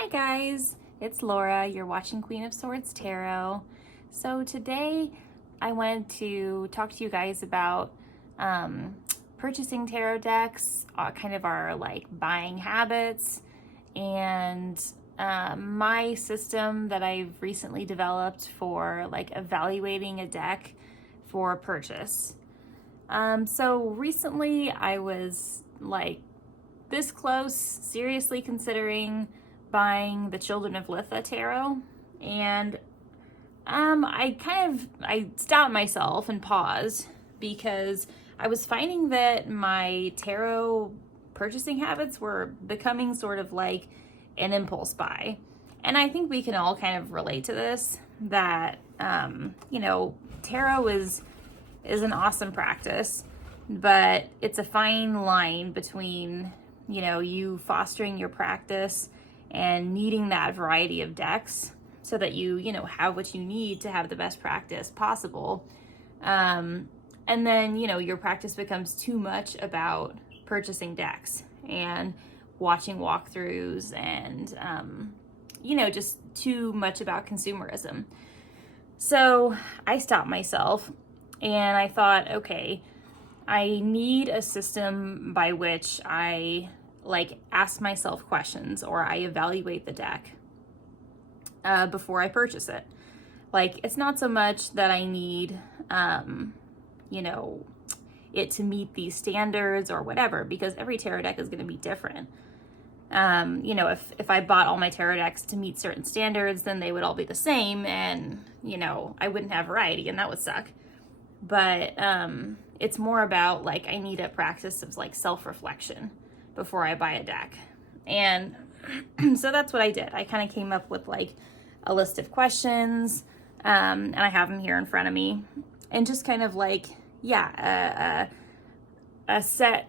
Hi guys, it's Laura. You're watching Queen of Swords Tarot. So today I wanted to talk to you guys about purchasing tarot decks, kind of our buying habits, and my system that I've recently developed for evaluating a deck for purchase. So recently I was this close, seriously considering buying the Children of Litha tarot, and I stopped myself and paused because I was finding that my tarot purchasing habits were becoming sort of like an impulse buy. And I think we can all kind of relate to this, that tarot is an awesome practice, but it's a fine line between you fostering your practice and needing that variety of decks so that you have what you need to have the best practice possible. And then your practice becomes too much about purchasing decks and watching walkthroughs and just too much about consumerism. So I stopped myself and I thought, okay, I need a system by which I ask myself questions, or I evaluate the deck before I purchase it. It's not so much that I need, it to meet these standards or whatever, because every tarot deck is going to be different. If I bought all my tarot decks to meet certain standards, then they would all be the same, and I wouldn't have variety, and that would suck. But it's more about I need a practice of self-reflection before I buy a deck. And so that's what I did. I kind of came up with a list of questions, and I have them here in front of me, and just kind of a set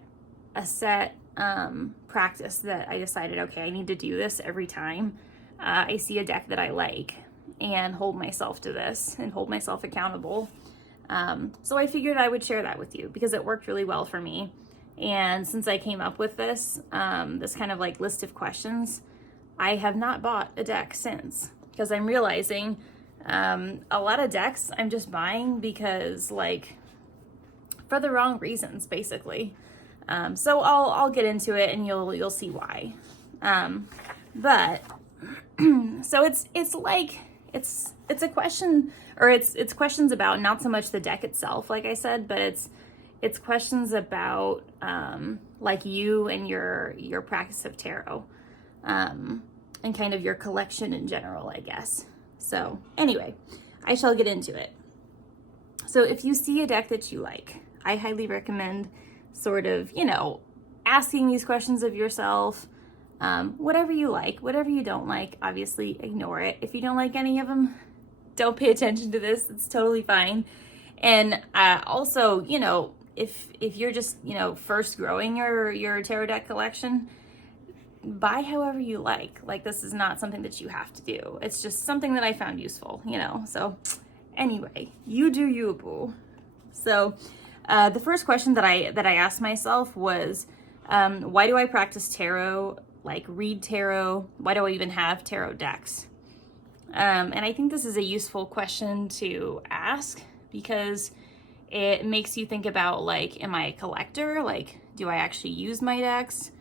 practice that I decided, okay, I need to do this every time I see a deck that I like, and hold myself to this and hold myself accountable. So I figured I would share that with you because it worked really well for me. And since I came up with this kind of list of questions, I have not bought a deck since, because I'm realizing a lot of decks I'm just buying because for the wrong reasons, basically. So I'll get into it and you'll see why. But so it's a question, or it's questions about not so much the deck itself, like I said, but it's questions about you and your practice of tarot, and kind of your collection in general, I guess. So anyway, I shall get into it. So if you see a deck that you like, I highly recommend sort of asking these questions of yourself. Whatever you like, whatever you don't like, obviously ignore it. If you don't like any of them, don't pay attention to this. It's totally fine. And also, if you're just first growing your tarot deck collection, buy however you like. This is not something that you have to do. It's just something that I found useful, So anyway, you do you, boo. So the first question that I asked myself was, why do I practice tarot? Read tarot? Why do I even have tarot decks? And I think this is a useful question to ask because it makes you think about am I a collector? Do I actually use my decks?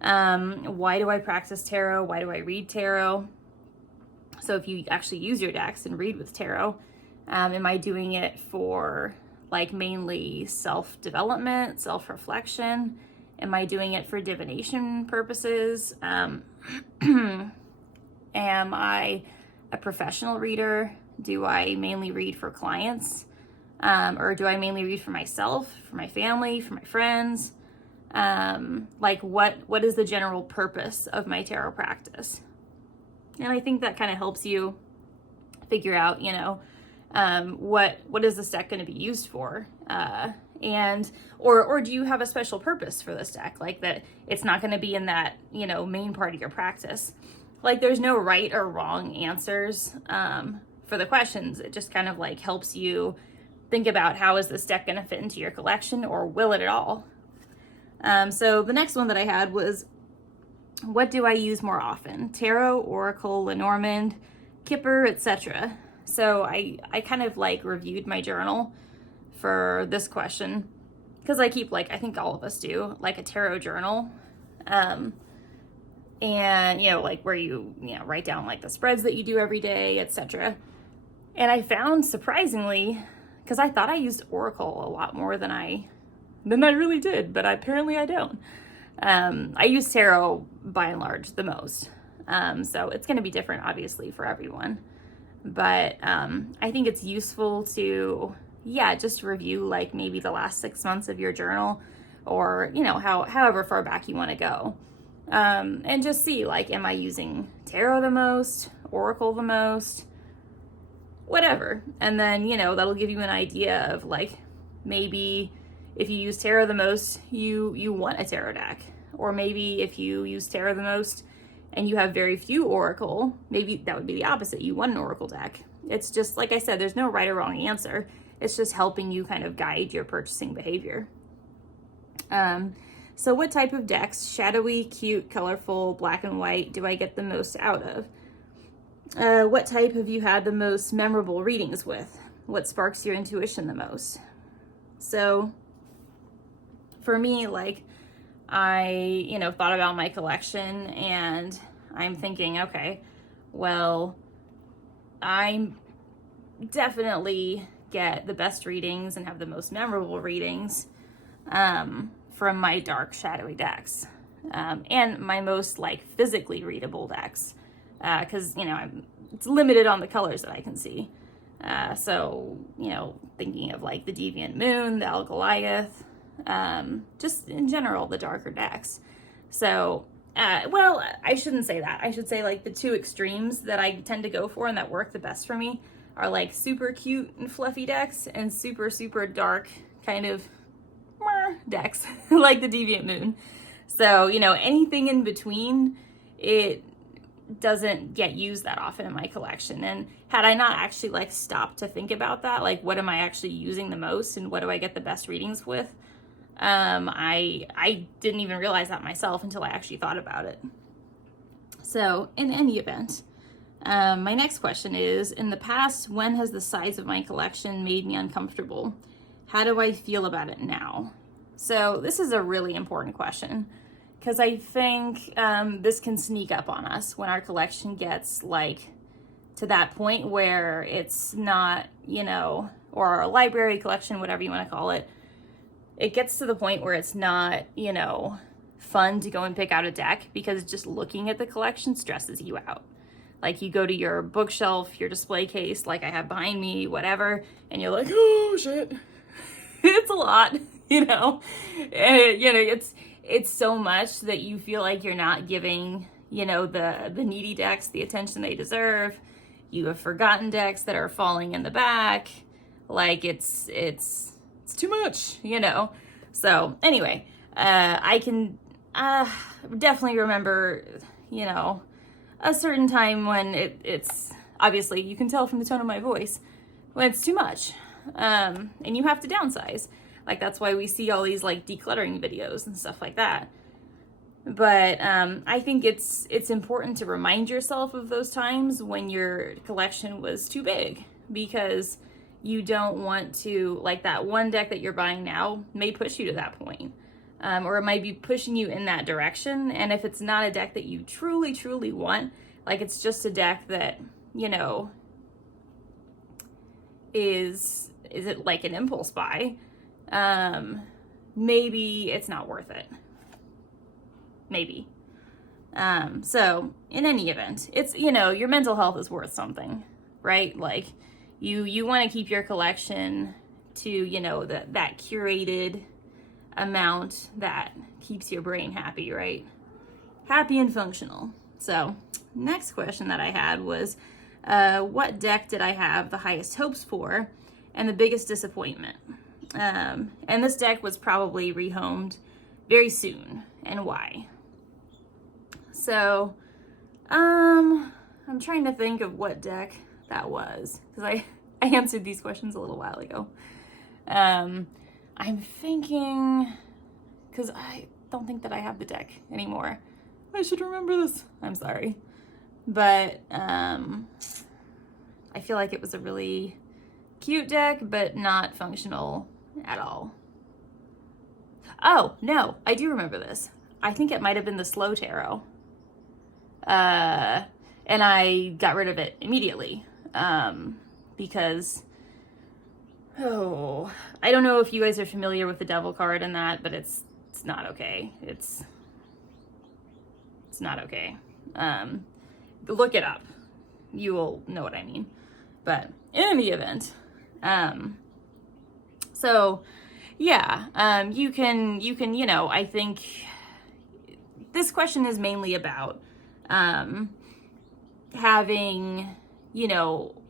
Why do I practice tarot? Why do I read tarot? So if you actually use your decks and read with tarot, am I doing it for mainly self-development, self-reflection? Am I doing it for divination purposes? Am I a professional reader? Do I mainly read for clients? Or do I mainly read for myself, for my family, for my friends? What is the general purpose of my tarot practice? And I think that kind of helps you figure out, what is this deck going to be used for? Or do you have a special purpose for this deck? That it's not going to be in that, main part of your practice. There's no right or wrong answers for the questions. It just kind of helps you think about, how is this deck going to fit into your collection, or will it at all? So the next one that I had was, What do I use more often? Tarot, Oracle, Lenormand, Kipper, etc. So I kind of like reviewed my journal for this question because I keep, like, I think all of us do, like a tarot journal. And, you know, like where you know, write down like the spreads that you do every day, etc. And I found, surprisingly, because I thought I used Oracle a lot more than I really did, but apparently I don't. I use tarot by and large the most. So it's going to be different, obviously, for everyone. But I think it's useful to, yeah, just review like maybe the last 6 months of your journal, or, you know, however far back you want to go. And just see, like, am I using tarot the most, Oracle the most, whatever. And then, you know, that'll give you an idea of, like, maybe if you use tarot the most, you want a tarot deck. Or maybe if you use tarot the most and you have very few Oracle, maybe that would be the opposite. You want an Oracle deck. It's just, like I said, there's no right or wrong answer. It's just helping you kind of guide your purchasing behavior. So what type of decks, shadowy, cute, colorful, black and white, do I get the most out of? What type have you had the most memorable readings with? What sparks your intuition the most? So for me, like, I, you know, thought about my collection and I'm thinking, okay, well, I definitely get the best readings and have the most memorable readings from my dark, shadowy decks, and my most, like, physically readable decks, because, you know, it's limited on the colors that I can see. So, you know, thinking of like the Deviant Moon, the El Goliath, just in general, the darker decks. So, well, I shouldn't say that. I should say, like, the two extremes that I tend to go for and that work the best for me are like super cute and fluffy decks and super, super dark kind of decks like the Deviant Moon. So, you know, anything in between, it doesn't get used that often in my collection. And had I not actually, like, stopped to think about that, like, what am I actually using the most and what do I get the best readings with, I didn't even realize that myself until I actually thought about it. So in any event, my next question is, in the past, when has the size of my collection made me uncomfortable? How do I feel about it now? So this is a really important question, because I think this can sneak up on us when our collection gets, like, to that point where it's not, you know, or our library collection, whatever you want to call it, it gets to the point where it's not, you know, fun to go and pick out a deck, because just looking at the collection stresses you out. Like, you go to your bookshelf, your display case, like I have behind me, whatever, and you're like, oh shit, it's a lot, you know, and, you know, it's so much that you feel like you're not giving, you know, the needy decks the attention they deserve. You have forgotten decks that are falling in the back. Like, it's too much, you know? So anyway, I can definitely remember, you know, a certain time when it's obviously, you can tell from the tone of my voice, when it's too much, and you have to downsize. Like, that's why we see all these, like, decluttering videos and stuff like that. But I think it's important to remind yourself of those times when your collection was too big, because you don't want to, like, that one deck that you're buying now may push you to that point, or it might be pushing you in that direction. And if it's not a deck that you truly, truly want, like, it's just a deck that, you know, is it like an impulse buy, maybe it's not worth it. Maybe. So in any event, it's, you know, your mental health is worth something, right? Like, you want to keep your collection to, you know, that curated amount that keeps your brain happy, right? Happy and functional. So next question that I had was, what deck did I have the highest hopes for and the biggest disappointment? And this deck was probably rehomed very soon, and why? So, I'm trying to think of what deck that was, because I answered these questions a little while ago. I'm thinking, because I don't think that I have the deck anymore. I should remember this. I'm sorry. But I feel like it was a really cute deck, but not functional at all. Oh, no, I do remember this. I think it might have been the slow tarot. And I got rid of it immediately. Because, I don't know if you guys are familiar with the devil card and that, but it's not okay. It's not okay. Look it up. You will know what I mean. But in any event, so yeah, you can, I think this question is mainly about, having,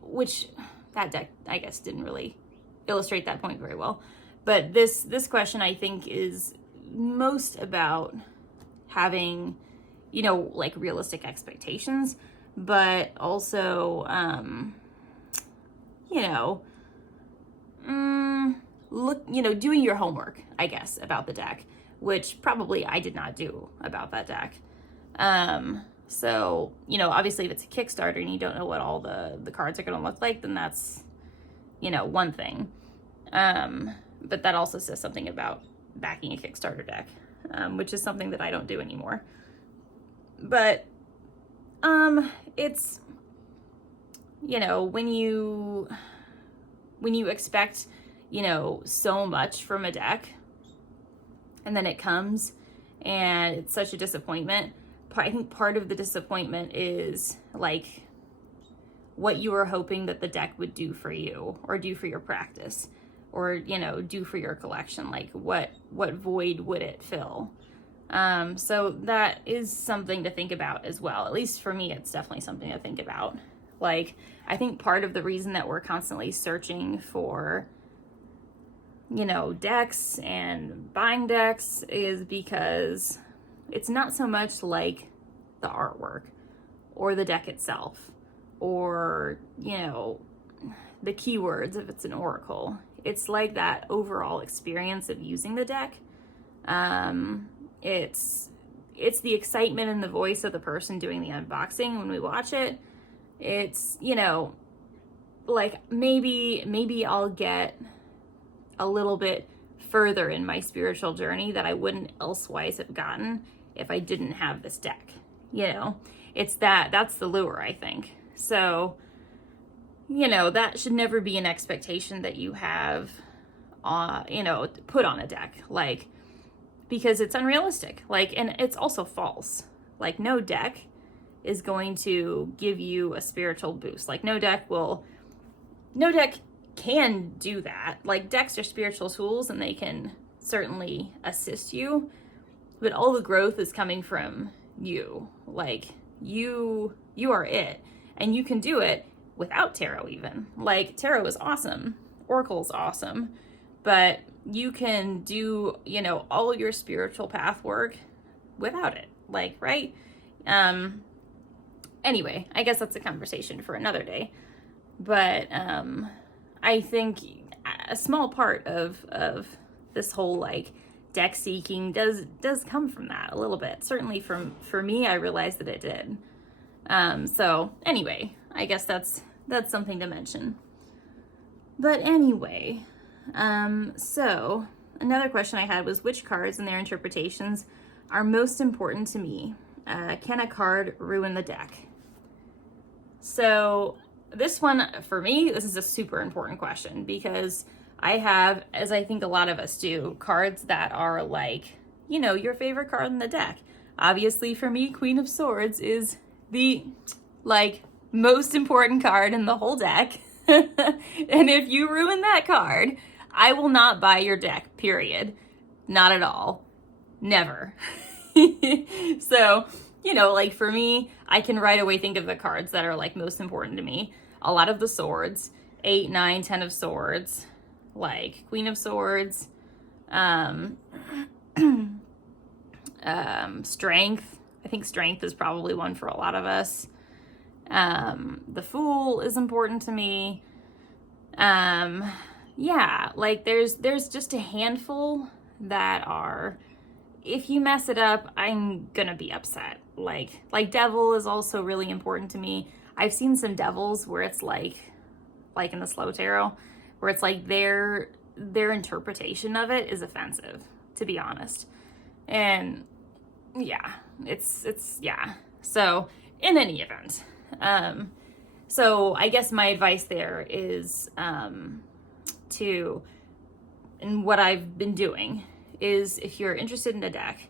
which that deck, I guess, didn't really illustrate that point very well. But this question, I think, is most about having, like realistic expectations, but also, doing your homework, I guess, about the deck, which probably I did not do about that deck. So, obviously if it's a Kickstarter and you don't know what all the cards are going to look like, then that's, one thing. But that also says something about backing a Kickstarter deck, which is something that I don't do anymore. But, it's, when you expect, so much from a deck and then it comes and it's such a disappointment. I think part of the disappointment is like what you were hoping that the deck would do for you or do for your practice or, do for your collection. Like what void would it fill? So that is something to think about as well. At least for me, it's definitely something to think about. Like, I think part of the reason that we're constantly searching for, decks and buying decks is because it's not so much like the artwork or the deck itself or, the keywords if it's an oracle. It's like that overall experience of using the deck. It's the excitement in the voice of the person doing the unboxing when we watch it. It's, like maybe I'll get a little bit further in my spiritual journey that I wouldn't elsewise have gotten if I didn't have this deck. It's that's the lure, I think. So, that should never be an expectation that you have, put on a deck, like, because it's unrealistic, like, and it's also false. Like, no deck is going to give you a spiritual boost. Like, no deck can do that. Like, decks are spiritual tools and they can certainly assist you, but all the growth is coming from you. Like, you are it, and you can do it without tarot even. Like, tarot is awesome, oracle's awesome, but you can do, all your spiritual path work without it. Like, right? Anyway, I guess that's a conversation for another day. But I think a small part of this whole like deck seeking does come from that a little bit. Certainly for me, I realized that it did. So anyway, I guess that's something to mention. But anyway, so another question I had was, which cards and their interpretations are most important to me? Can a card ruin the deck? So this one, for me, this is a super important question because I have, as I think a lot of us do, cards that are like, your favorite card in the deck. Obviously, for me, Queen of Swords is the, like, most important card in the whole deck. And if you ruin that card, I will not buy your deck, period. Not at all. Never. So, like for me, I can right away think of the cards that are like most important to me. A lot of the swords, 8, 9, 10 of swords, like Queen of Swords, strength. I think strength is probably one for a lot of us. The Fool is important to me. Yeah, like there's just a handful that are, if you mess it up, I'm gonna be upset. Like devil is also really important to me. I've seen some devils where it's like in the slow tarot, where it's like their interpretation of it is offensive, to be honest. And yeah, it's yeah. So in any event, so I guess my advice there is to, and what I've been doing is, if you're interested in a deck,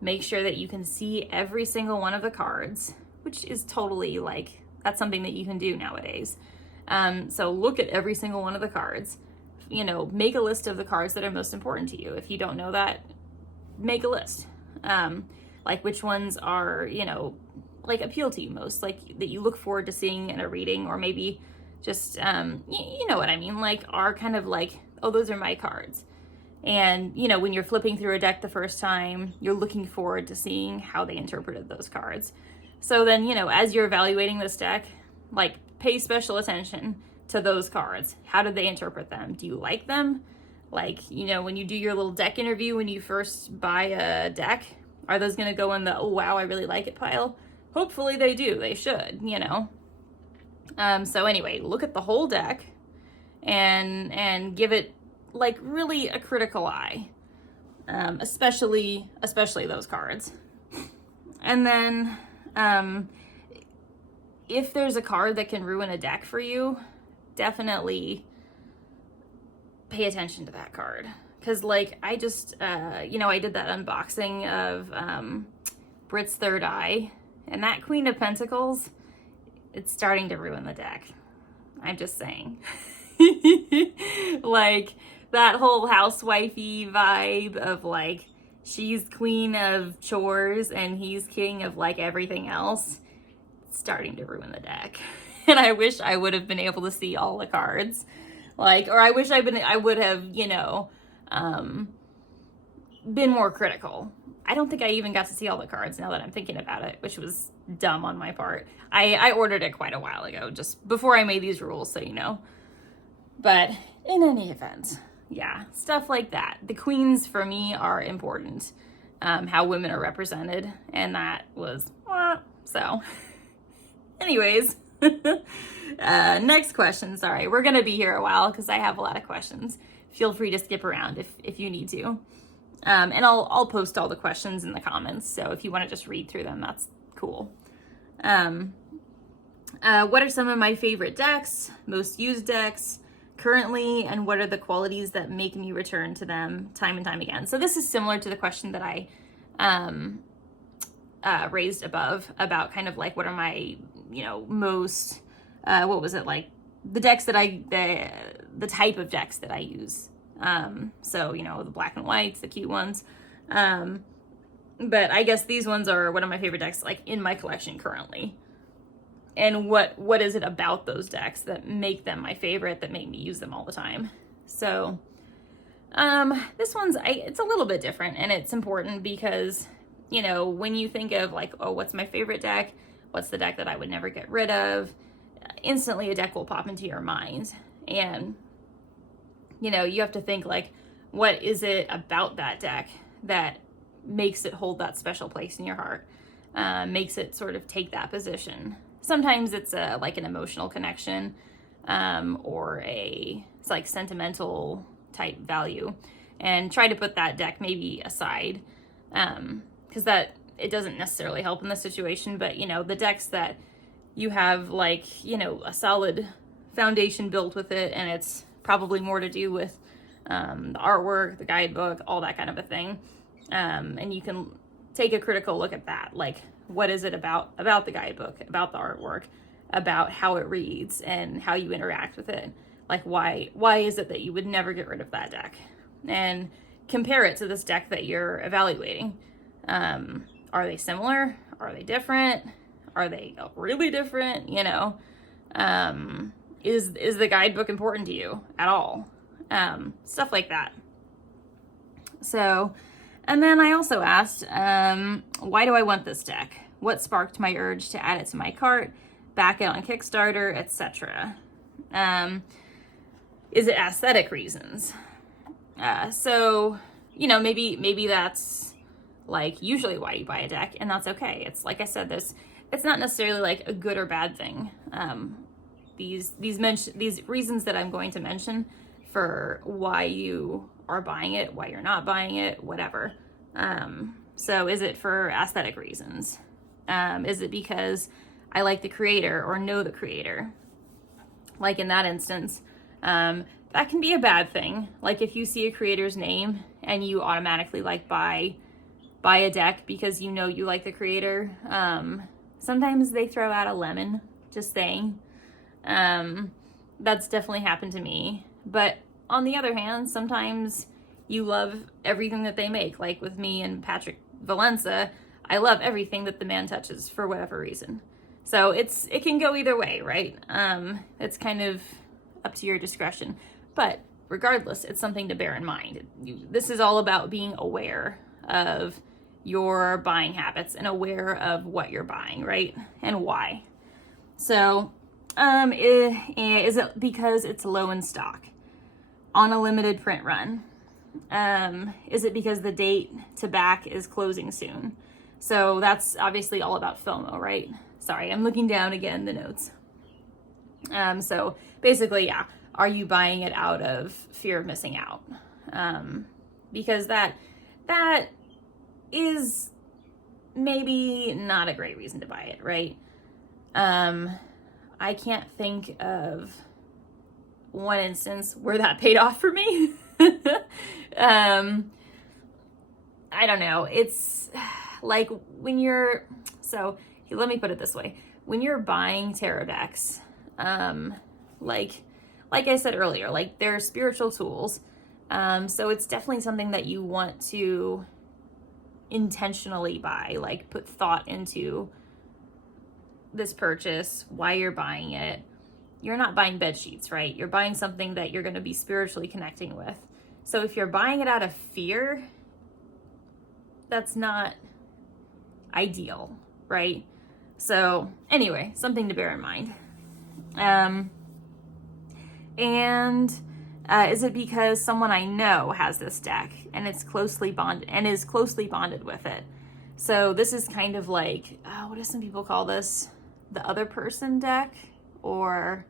make sure that you can see every single one of the cards, which is totally like, that's something that you can do nowadays. So look at every single one of the cards, you know, make a list of the cards that are most important to you. If you don't know that, make a list. Like which ones are, you know, like appeal to you most, like that you look forward to seeing in a reading, or maybe just, you know what I mean? Like are kind of like, oh, those are my cards. And, you know, when you're flipping through a deck the first time, you're looking forward to seeing how they interpreted those cards. So then, you know, as you're evaluating this deck, like pay special attention to those cards. How did they interpret them? Do you like them? Like, you know, when you do your little deck interview, when you first buy a deck, are those going to go in the, oh, wow, I really like it pile? Hopefully they do. They should, you know. So anyway, look at the whole deck and give it like really a critical eye, especially those cards. And then if there's a card that can ruin a deck for you, definitely pay attention to that card. Because like I just, you know, I did that unboxing of Brit's Third Eye, and that Queen of Pentacles, it's starting to ruin the deck. I'm just saying. Like that whole housewifey vibe of like, she's queen of chores and he's king of like everything else, it's starting to ruin the deck. And I wish I would have been able to see all the cards. Like, or I wish I would have, you know, been more critical. I don't think I even got to see all the cards now that I'm thinking about it, which was dumb on my part. I ordered it quite a while ago, just before I made these rules, so you know. But in any event, yeah, stuff like that. The queens for me are important, how women are represented, and that was, so. Anyways, next question. Sorry, we're gonna be here a while because I have a lot of questions. Feel free to skip around if you need to. And I'll post all the questions in the comments, so if you want to just read through them, that's cool. What are some of my favorite decks, most used decks currently, and what are the qualities that make me return to them time and time again? So this is similar to the question that I raised above about kind of like what are my, you know, most, what was it, like the decks that the type of decks that I use. So, you know, the black and whites, the cute ones. But I guess these ones are one of my favorite decks, like in my collection currently. And what is it about those decks that make them my favorite, that make me use them all the time? So, this one's, it's a little bit different, and it's important because, you know, when you think of like, oh, what's my favorite deck? What's the deck that I would never get rid of? Instantly a deck will pop into your mind. And, you know, you have to think like, what is it about that deck that makes it hold that special place in your heart? Makes it sort of take that position. Sometimes it's like an emotional connection, or it's like sentimental type value, and try to put that deck maybe aside, because that it doesn't necessarily help in this situation. But you know, the decks that you have like, you know, a solid foundation built with it, and it's probably more to do with the artwork, the guidebook, all that kind of a thing, and you can take a critical look at that, like what is it about the guidebook, about the artwork, about how it reads and how you interact with it. Like why is it that you would never get rid of that deck? And compare it to this deck that you're evaluating. Are they similar? Are they different? Are they really different? You know, is the guidebook important to you at all? Stuff like that. So, and then I also asked, why do I want this deck? What sparked my urge to add it to my cart, back it on Kickstarter, etc.? Is it aesthetic reasons? So, you know, maybe that's like usually why you buy a deck, and that's okay. It's like I said, it's not necessarily like a good or bad thing. These reasons that I'm going to mention for why you are buying it, why you're not buying it, whatever. So is it for aesthetic reasons? Is it because I like the creator or know the creator? Like in that instance, that can be a bad thing. Like if you see a creator's name and you automatically like buy a deck because you know you like the creator. Sometimes they throw out a lemon, just saying. That's definitely happened to me. But on the other hand, sometimes you love everything that they make. Like with me and Patrick Valenza, I love everything that the man touches for whatever reason. So it can go either way, right? It's kind of up to your discretion. But regardless, it's something to bear in mind. This is all about being aware of your buying habits and aware of what you're buying, right? And why. So, is it because it's low in stock on a limited print run? Is it because the date to back is closing soon? So that's obviously all about FOMO, right? Sorry, I'm looking down again, the notes. So basically, yeah, are you buying it out of fear of missing out? Because that is maybe not a great reason to buy it, right? I can't think of one instance where that paid off for me. I don't know. It's like when you're, so let me put it this way. When you're buying tarot decks, like I said earlier, like they're spiritual tools. So it's definitely something that you want to intentionally buy, like put thought into this purchase, why you're buying it. You're not buying bed sheets, right? You're buying something that you're going to be spiritually connecting with. So if you're buying it out of fear, that's not ideal, right? So anyway, something to bear in mind. Is it because someone I know has this deck and it's closely bonded and is closely bonded with it? So this is kind of like, what do some people call this? The other person deck, or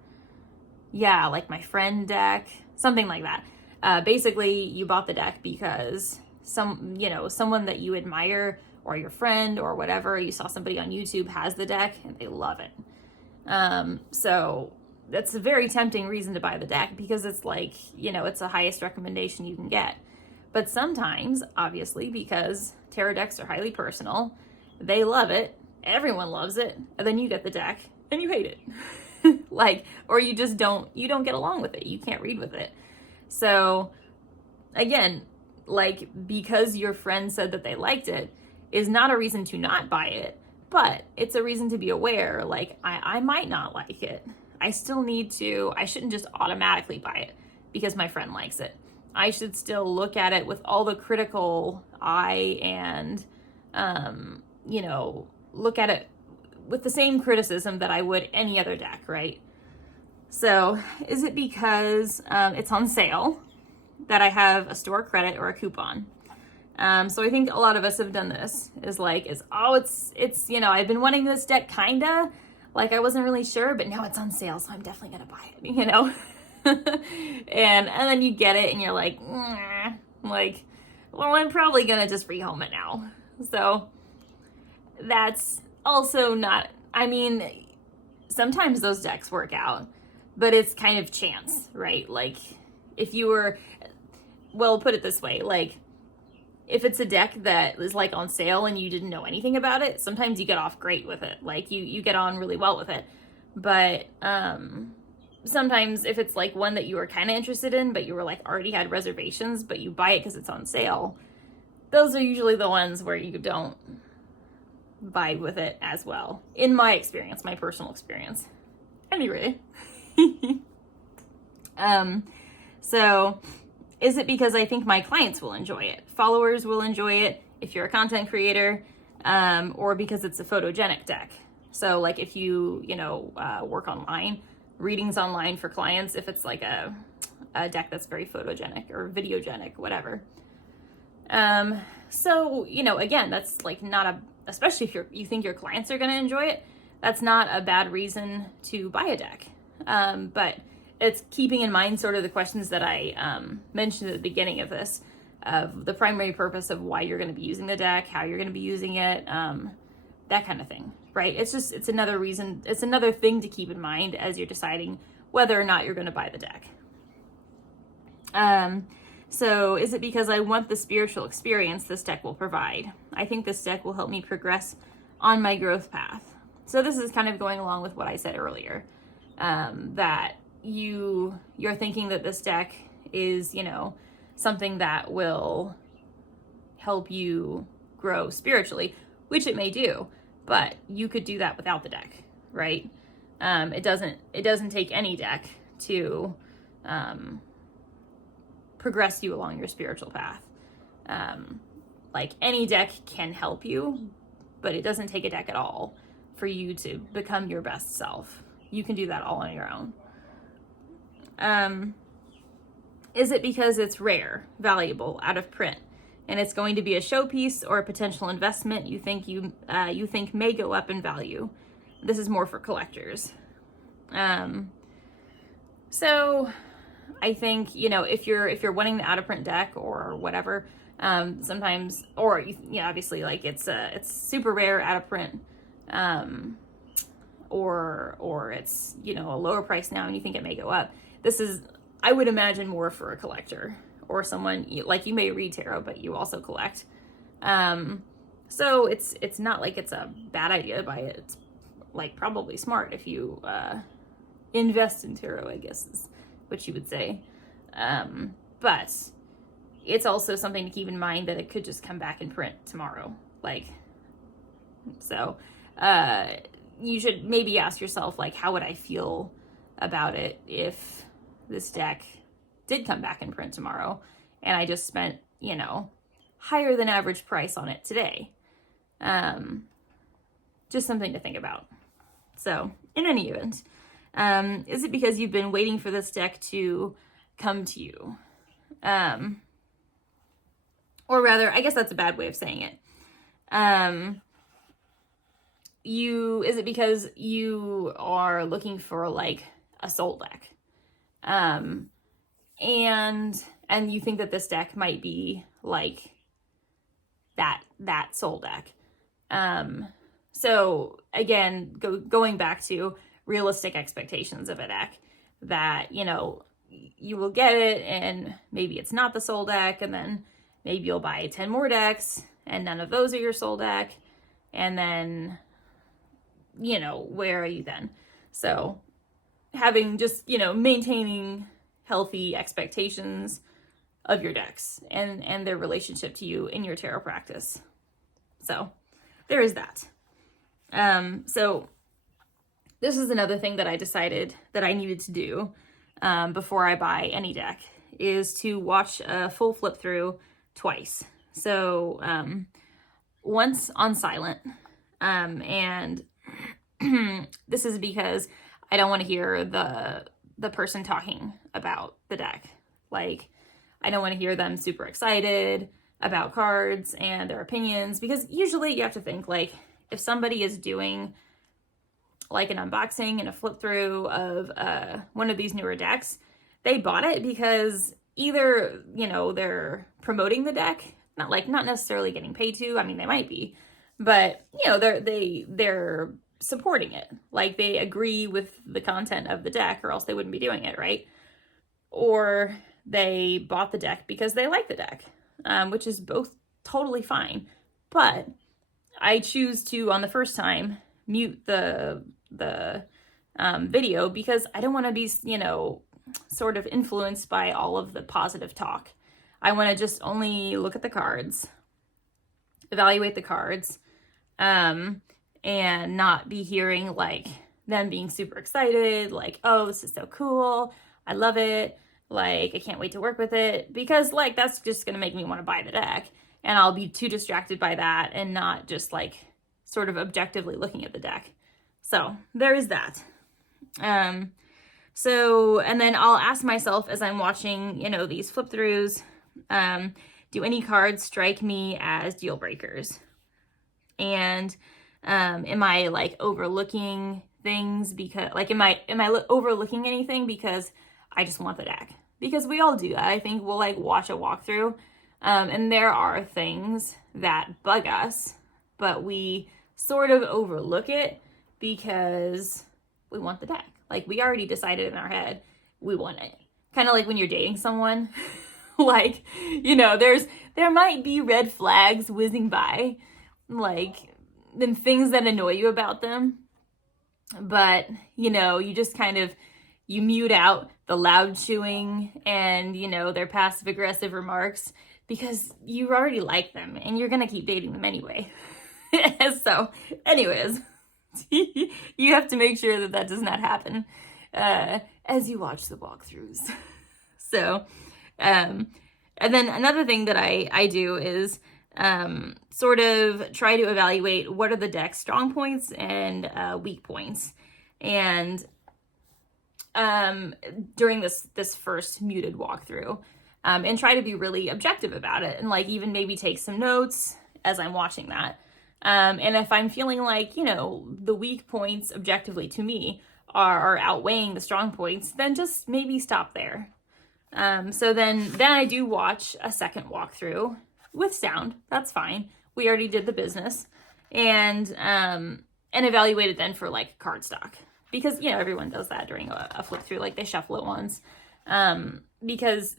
yeah, like my friend deck, something like that. Basically, you bought the deck because someone that you admire or your friend or whatever, you saw somebody on YouTube has the deck and they love it. So that's a very tempting reason to buy the deck because it's like, it's the highest recommendation you can get. But sometimes, obviously, because tarot decks are highly personal, they love it, everyone loves it, and then you get the deck and you hate it. Or you just don't get along with it. You can't read with it. So again, because your friend said that they liked it is not a reason to not buy it, but it's a reason to be aware, I might not like it. I shouldn't just automatically buy it because my friend likes it. I should still look at it with all the critical eye and, look at it with the same criticism that I would any other deck, right? So is it because it's on sale that I have a store credit or a coupon? So I think a lot of us have done this it's I've been wanting this deck kinda, I wasn't really sure, but now it's on sale, so I'm definitely gonna buy it, and then you get it and you're like, well, I'm probably gonna just rehome it now. So that's also not, sometimes those decks work out, but it's kind of chance, right? If you were, well, put it this way, if it's a deck that is on sale and you didn't know anything about it, sometimes you get off great with it. You get on really well with it. But sometimes if it's one that you were kind of interested in, but you were already had reservations, but you buy it because it's on sale, those are usually the ones where you don't vibe with it as well. In my experience, my personal experience. Anyway. So is it because I think my clients will enjoy it? Followers will enjoy it if you're a content creator, or because it's a photogenic deck. So if you, work online, readings online for clients, if it's a deck that's very photogenic or videogenic, whatever. So, again, that's like not especially if you think your clients are going to enjoy it, that's not a bad reason to buy a deck. But it's keeping in mind sort of the questions that I mentioned at the beginning of this, of the primary purpose of why you're going to be using the deck, how you're going to be using it, that kind of thing, right? It's another reason, it's another thing to keep in mind as you're deciding whether or not you're going to buy the deck. So is it because I want the spiritual experience this deck will provide? I think this deck will help me progress on my growth path. So this is kind of going along with what I said earlier, that you're thinking that this deck is, something that will help you grow spiritually, which it may do, but you could do that without the deck, right? It doesn't take any deck to progress you along your spiritual path. Like any deck can help you, but it doesn't take a deck at all for you to become your best self. You can do that all on your own. Is it because it's rare, valuable, out of print, and it's going to be a showpiece or a potential investment you think may go up in value? This is more for collectors. So I think, if you're wanting the out of print deck or whatever, sometimes, or obviously like it's super rare out of print, or it's, a lower price now and you think it may go up. This is, I would imagine, more for a collector or someone like you may read tarot, but you also collect. So it's not like it's a bad idea to buy it. It's like probably smart if you invest in tarot, I guess is what you would say. But it's also something to keep in mind that it could just come back in print tomorrow. So you should maybe ask yourself, like, how would I feel about it if this deck did come back in print tomorrow and I just spent, higher than average price on it today? Just something to think about. So in any event, is it because you've been waiting for this deck to come to you? Or rather, I guess that's a bad way of saying it. Is it because you are looking for like a soul deck? And you think that this deck might be like that soul deck. So again, going back to realistic expectations of a deck, that, you will get it and maybe it's not the soul deck, and then maybe you'll buy 10 more decks and none of those are your soul deck. And then, where are you then? So having just, maintaining healthy expectations of your decks and their relationship to you in your tarot practice. So there is that. So this is another thing that I decided that I needed to do before I buy any deck, is to watch a full flip through twice. So once on silent, and this is because I don't want to hear the person talking about the deck. Like, I don't want to hear them super excited about cards and their opinions, because usually you have to think, like, if somebody is doing like an unboxing and a flip through of one of these newer decks, they bought it because either, they're promoting the deck, not necessarily getting paid to. I mean, they might be, but they're supporting it. Like, they agree with the content of the deck, or else they wouldn't be doing it, right? Or they bought the deck because they like the deck, which is both totally fine. But I choose to, on the first time, mute the video, because I don't want to be, sort of influenced by all of the positive talk. I want to just only look at the cards, evaluate the cards, and not be hearing like them being super excited, like, oh, this is so cool, I love it, like, I can't wait to work with it, because like that's just going to make me want to buy the deck, and I'll be too distracted by that and not just like sort of objectively looking at the deck. So there is that. So, and then I'll ask myself as I'm watching, these flip throughs, do any cards strike me as deal breakers? And am I like overlooking things because like am I overlooking anything because I just want the deck? Because we all do that. I think we'll like watch a walkthrough and there are things that bug us, but we sort of overlook it because we want the deck. Like we already decided in our head we want it. Kind of like when you're dating someone. Like, you know, there might be red flags whizzing by, like then things that annoy you about them, but you know, you just kind of you mute out the loud chewing and you know their passive aggressive remarks because you already like them and you're gonna keep dating them anyway. So anyways, you have to make sure that that does not happen as you watch the walkthroughs. So and then another thing that I do is sort of try to evaluate what are the deck's strong points and weak points. And during this first muted walkthrough, and try to be really objective about it and like even maybe take some notes as I'm watching that. And if I'm feeling like, you know, the weak points objectively to me are outweighing the strong points, then just maybe stop there. So then I do watch a second walkthrough with sound. That's fine. We already did the business and evaluate it then for like cardstock because, you know, everyone does that during a flip through, like they shuffle it once, because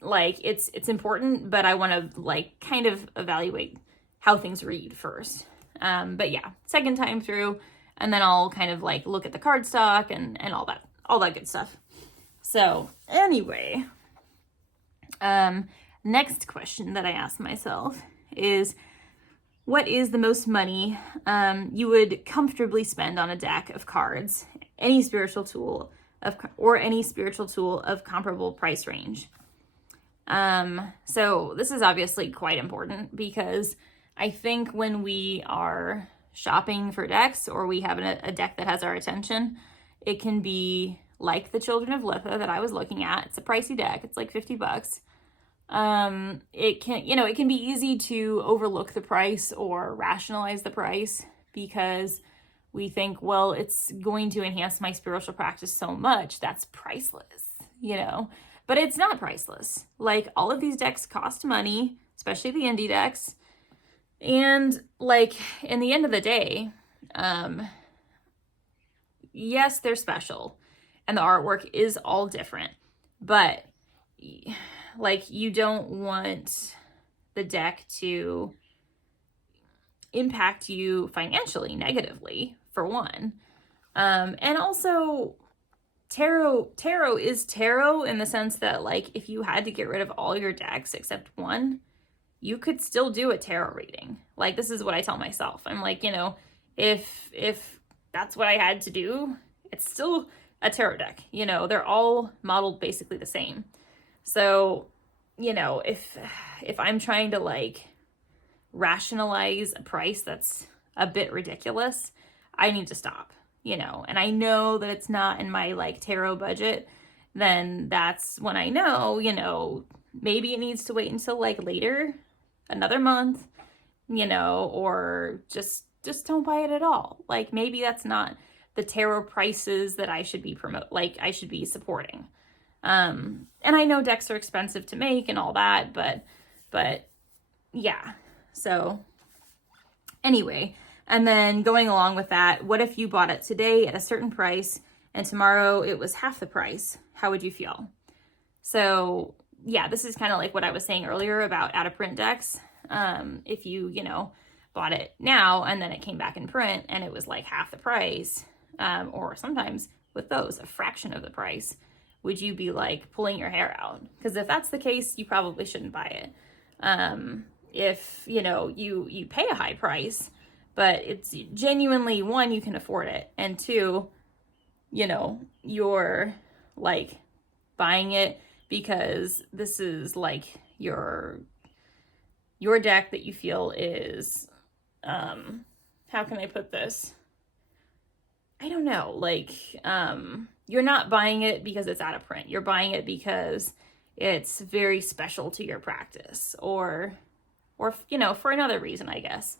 like it's important, but I want to like kind of evaluate how things read first. But yeah, second time through, and then I'll kind of like look at the cardstock and all that good stuff. So anyway, next question that I asked myself is, what is the most money you would comfortably spend on a deck of cards, any spiritual tool of comparable price range? So this is obviously quite important because I think when we are shopping for decks or we have a deck that has our attention, it can be like the Children of Litha that I was looking at. It's a pricey deck. It's like $50. It can be easy to overlook the price or rationalize the price because we think, well, it's going to enhance my spiritual practice so much. That's priceless, you know, but it's not priceless. Like all of these decks cost money, especially the indie decks. And like in the end of the day, yes, they're special and the artwork is all different, but like you don't want the deck to impact you financially negatively, for one. And also tarot is tarot in the sense that like if you had to get rid of all your decks except one, you could still do a tarot reading. Like this is what I tell myself. I'm like, you know, if that's what I had to do, it's still a tarot deck. You know, they're all modeled basically the same. So, you know, if I'm trying to like rationalize a price that's a bit ridiculous, I need to stop, you know, and I know that it's not in my like tarot budget, then that's when I know, you know, maybe it needs to wait until like later, another month, you know, or just don't buy it at all. Like maybe that's not the tarot prices that I should be I should be supporting. And I know decks are expensive to make and all that, but yeah. So anyway, and then going along with that, what if you bought it today at a certain price and tomorrow it was half the price? How would you feel? So yeah, this is kind of like what I was saying earlier about out of print decks. If you know, bought it now and then it came back in print and it was like half the price, or sometimes with those, a fraction of the price, would you be like pulling your hair out? Because if that's the case, you probably shouldn't buy it. If, you know, you pay a high price, but it's genuinely, one, you can afford it, and two, you know, you're like buying it because this is like your deck that you feel is, how can I put this? I don't know, like, you're not buying it because it's out of print. You're buying it because it's very special to your practice, or for another reason, I guess.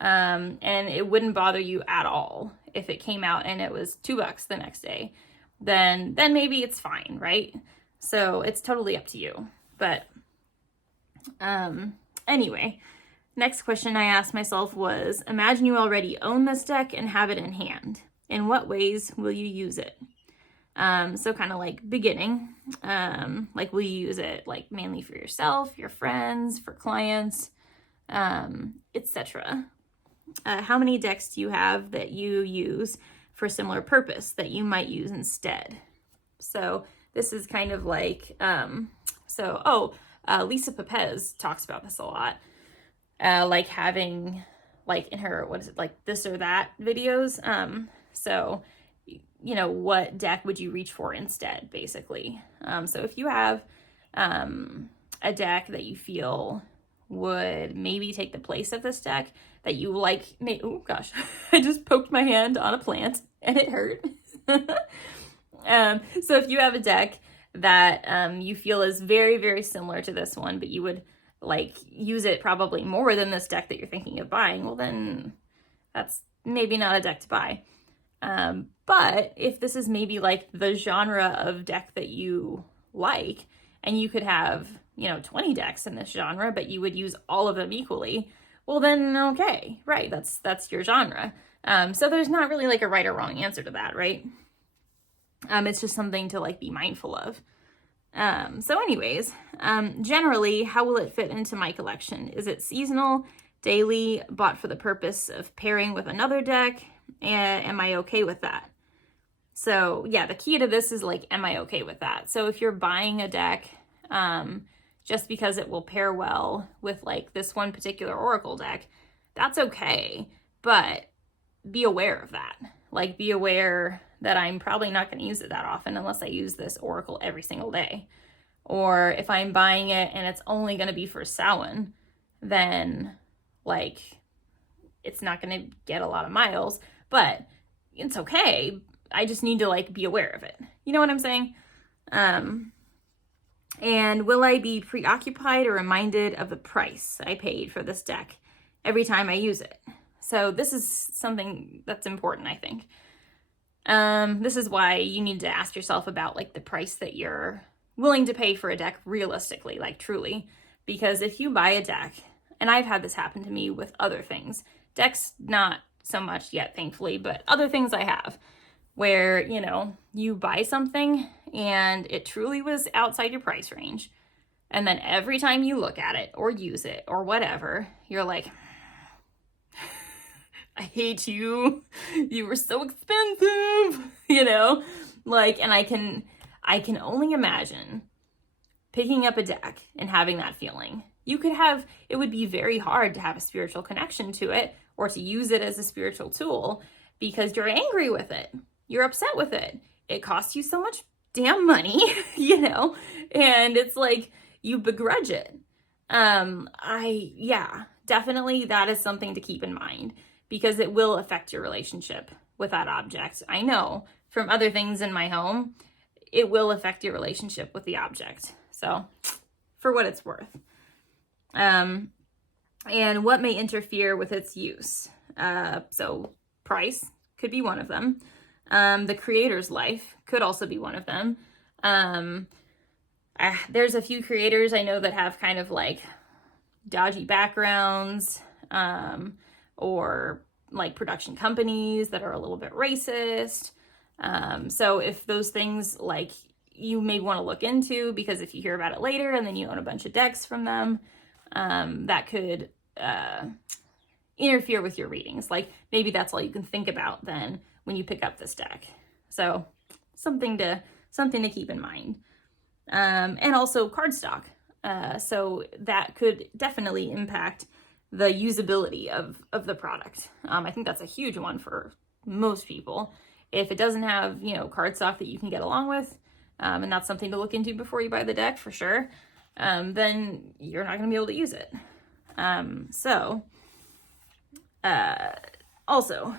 And it wouldn't bother you at all if it came out and it was $2 the next day. Then maybe it's fine, right? So it's totally up to you. But anyway, next question I asked myself was, imagine you already own this deck and have it in hand. In what ways will you use it? So kind of like beginning, like will you use it like mainly for yourself, your friends, for clients, etc. How many decks do you have that you use for a similar purpose that you might use instead? So this is kind of like, Lisa Pepez talks about this a lot, like having, like in her, what is it, like this or that videos. So, what deck would you reach for instead, basically? So if you have a deck that you feel would maybe take the place of this deck that you like, oh gosh, I just poked my hand on a plant and it hurt. So if you have a deck that you feel is very, very similar to this one, but you would like use it probably more than this deck that you're thinking of buying, well then that's maybe not a deck to buy. But if this is maybe like the genre of deck that you like, and you could have, 20 decks in this genre, but you would use all of them equally, well then, okay, right, that's your genre. So there's not really like a right or wrong answer to that, right? It's just something to like be mindful of. So anyways, generally, how will it fit into my collection? Is it seasonal, daily, bought for the purpose of pairing with another deck? Am I okay with that? So yeah, the key to this is like, am I okay with that? So if you're buying a deck, just because it will pair well with like this one particular Oracle deck, that's okay. But be aware of that. Like be aware that I'm probably not going to use it that often unless I use this Oracle every single day. Or if I'm buying it and it's only going to be for Samhain, then like it's not going to get a lot of miles, but it's okay. I just need to like be aware of it. You know what I'm saying? And will I be preoccupied or reminded of the price I paid for this deck every time I use it? So this is something that's important, I think. This is why you need to ask yourself about like the price that you're willing to pay for a deck realistically, like truly. Because if you buy a deck, and I've had this happen to me with other things, decks not so much yet, thankfully, but other things I have, where, you buy something and it truly was outside your price range. And then every time you look at it or use it or whatever, you're like, I hate you. You were so expensive, like, and I can only imagine picking up a deck and having that feeling. It would be very hard to have a spiritual connection to it or to use it as a spiritual tool because you're angry with it. You're upset with it. It costs you so much damn money, and it's like you begrudge it. Definitely that is something to keep in mind because it will affect your relationship with that object. I know from other things in my home, it will affect your relationship with the object. So for what it's worth. And what may interfere with its use? So price could be one of them. The creator's life could also be one of them. There's a few creators I know that have kind of like dodgy backgrounds, or like production companies that are a little bit racist. So if those things like you may want to look into, because if you hear about it later and then you own a bunch of decks from them, that could interfere with your readings. Like maybe that's all you can think about then when you pick up this deck. So something to keep in mind. And also cardstock. So that could definitely impact the usability of the product. I think that's a huge one for most people. If it doesn't have, cardstock that you can get along with, and that's something to look into before you buy the deck for sure, then you're not going to be able to use it. Also,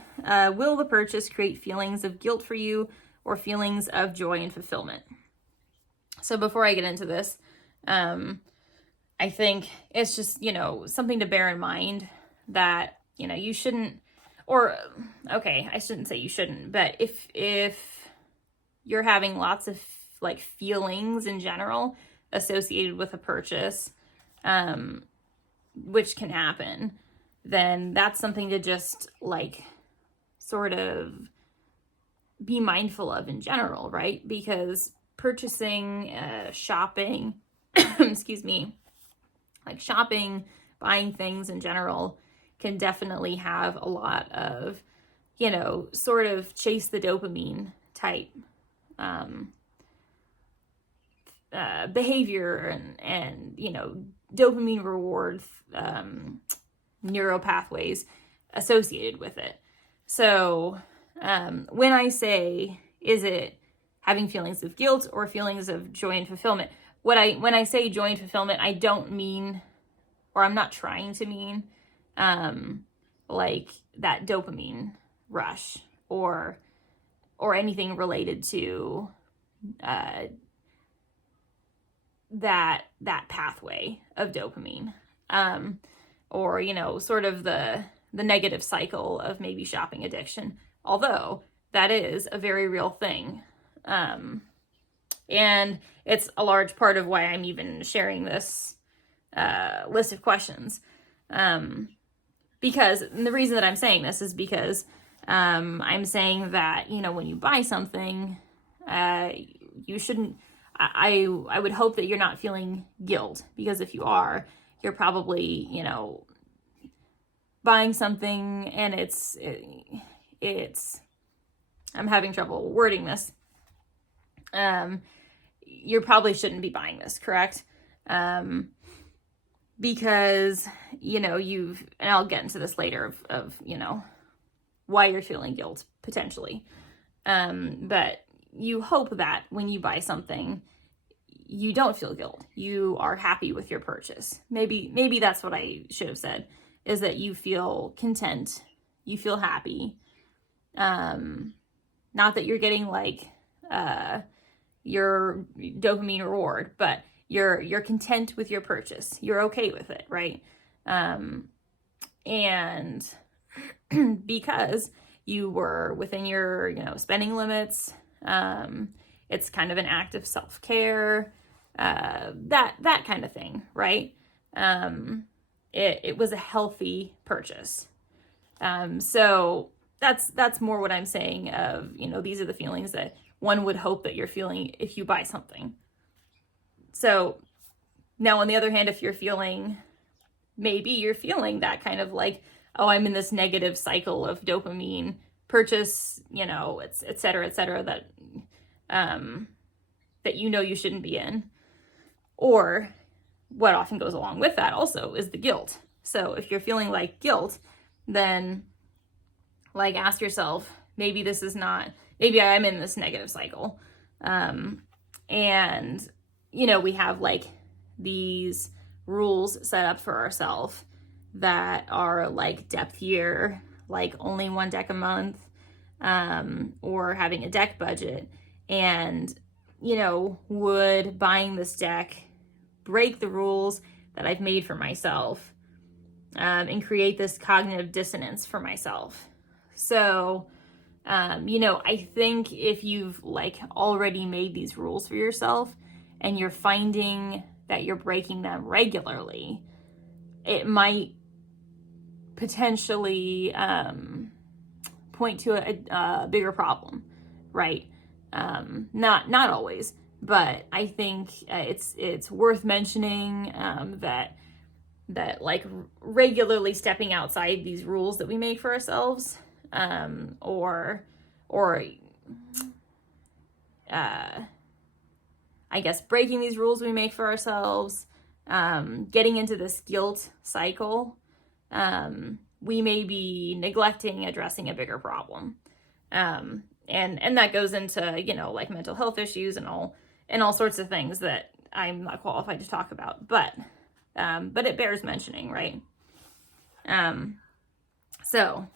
will the purchase create feelings of guilt for you or feelings of joy and fulfillment? So before I get into this, I think it's just, something to bear in mind that, you shouldn't, or, okay, I shouldn't say you shouldn't, but if you're having lots of like feelings in general associated with a purchase, which can happen, then that's something to just like sort of be mindful of in general, right? Because purchasing, shopping, excuse me, like shopping, buying things in general can definitely have a lot of, sort of chase the dopamine type behavior and dopamine reward neural pathways associated with it. So when I say, is it having feelings of guilt or feelings of joy and fulfillment, when I say joy and fulfillment, I don't mean, or I'm not trying to mean, like that dopamine rush or anything related to that pathway of dopamine, or sort of the negative cycle of maybe shopping addiction, although that is a very real thing, and it's a large part of why I'm even sharing this list of questions, because the reason that I'm saying this is because I'm saying that when you buy something, you shouldn't, I would hope that you're not feeling guilt, because if you are, you're probably buying something and it's I'm having trouble wording this, you probably shouldn't be buying this, correct? Because and I'll get into this later of why you're feeling guilt potentially, but you hope that when you buy something, you don't feel guilt. You are happy with your purchase. Maybe that's what I should have said, is that you feel content, you feel happy. Not that you're getting like your dopamine reward, but you're content with your purchase. You're okay with it, right? And because you were within your spending limits, it's kind of an act of self-care, that kind of thing, right? It was a healthy purchase. So that's more what I'm saying of, these are the feelings that one would hope that you're feeling if you buy something. So now on the other hand, if maybe you're feeling that kind of like, oh, I'm in this negative cycle of dopamine purchase, et cetera, that, that you shouldn't be in. Or what often goes along with that also is the guilt. So if you're feeling like guilt, then like ask yourself, maybe I'm in this negative cycle. And, we have like these rules set up for ourselves that are like depth year, like only one deck a month, or having a deck budget. And, would buying this deck break the rules that I've made for myself, and create this cognitive dissonance for myself? So, I think if you've like already made these rules for yourself and you're finding that you're breaking them regularly, it might potentially point to a bigger problem, right? Not always, but I think it's worth mentioning that like regularly stepping outside these rules that we make for ourselves, or I guess breaking these rules we make for ourselves, getting into this guilt cycle, we may be neglecting addressing a bigger problem. And that goes into, like mental health issues and all sorts of things that I'm not qualified to talk about, but it bears mentioning, right? So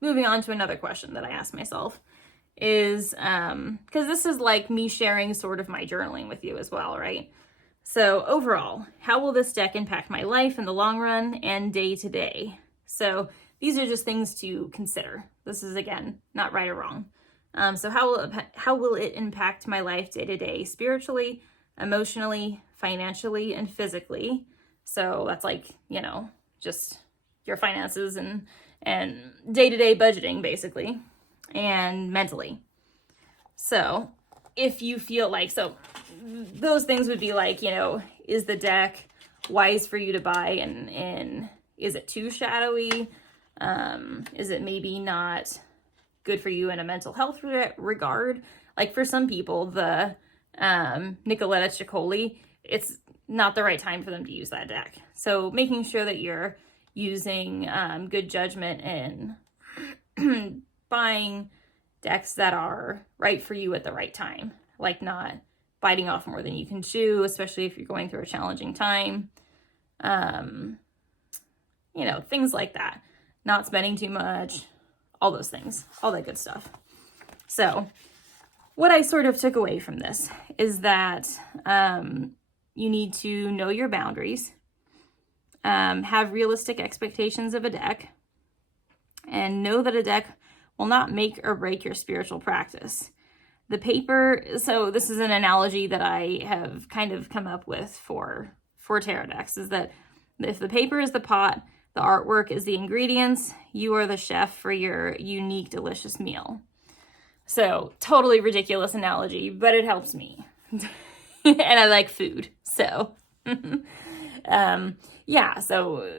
moving on to another question that I asked myself is, because this is like me sharing sort of my journaling with you as well, right? So overall, how will this deck impact my life in the long run and day to day? So these are just things to consider. This is, again, not right or wrong. So how will it impact my life day to day, spiritually, emotionally, financially, and physically? So that's like, just your finances and day-to-day budgeting, basically, and mentally. So if you feel like, so those things would be like, is the deck wise for you to buy, and is it too shadowy? Is it maybe not good for you in a mental health regard? Like for some people, the Nicoletta Ciccoli, it's not the right time for them to use that deck. So making sure that you're using good judgment and buying decks that are right for you at the right time, like not biting off more than you can chew, especially if you're going through a challenging time. Things like that. Not spending too much, all those things, all that good stuff. So what I sort of took away from this is that you need to know your boundaries, have realistic expectations of a deck, and know that a deck will not make or break your spiritual practice. The paper, so this is an analogy that I have kind of come up with for tarot decks, is that if the paper is the pot, the artwork is the ingredients, you are the chef for your unique, delicious meal. So totally ridiculous analogy, but it helps me. And I like food, so so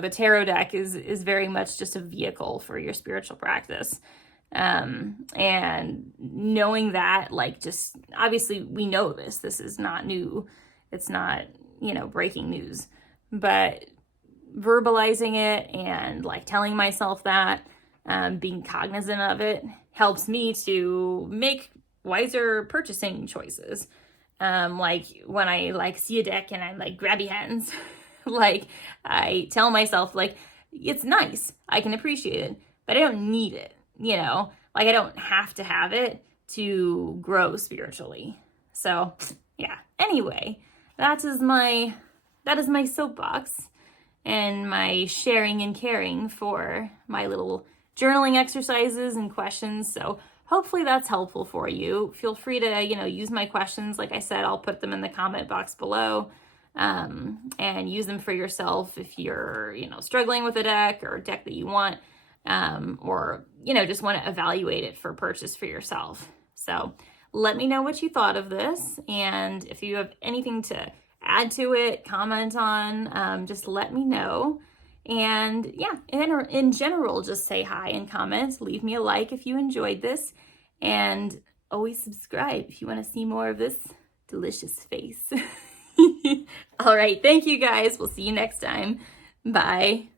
the tarot deck is very much just a vehicle for your spiritual practice. And knowing that, like, just obviously we know this is not new. It's not, breaking news, but verbalizing it and like telling myself that, being cognizant of it helps me to make wiser purchasing choices. Like when I see a deck and I'm like grabby hands, like I tell myself like, it's nice, I can appreciate it, but I don't need it, like I don't have to have it to grow spiritually. So yeah, anyway, that is my soapbox and my sharing and caring for my little journaling exercises and questions. So hopefully that's helpful for you. Feel free to, use my questions. Like I said, I'll put them in the comment box below, and use them for yourself if you're, struggling with a deck or a deck that you want, or, just want to evaluate it for purchase for yourself. So let me know what you thought of this. And if you have anything to add to it, comment on, just let me know. And yeah, in general, just say hi and comment. Leave me a like if you enjoyed this. And always subscribe if you want to see more of this delicious face. All right. Thank you guys. We'll see you next time. Bye.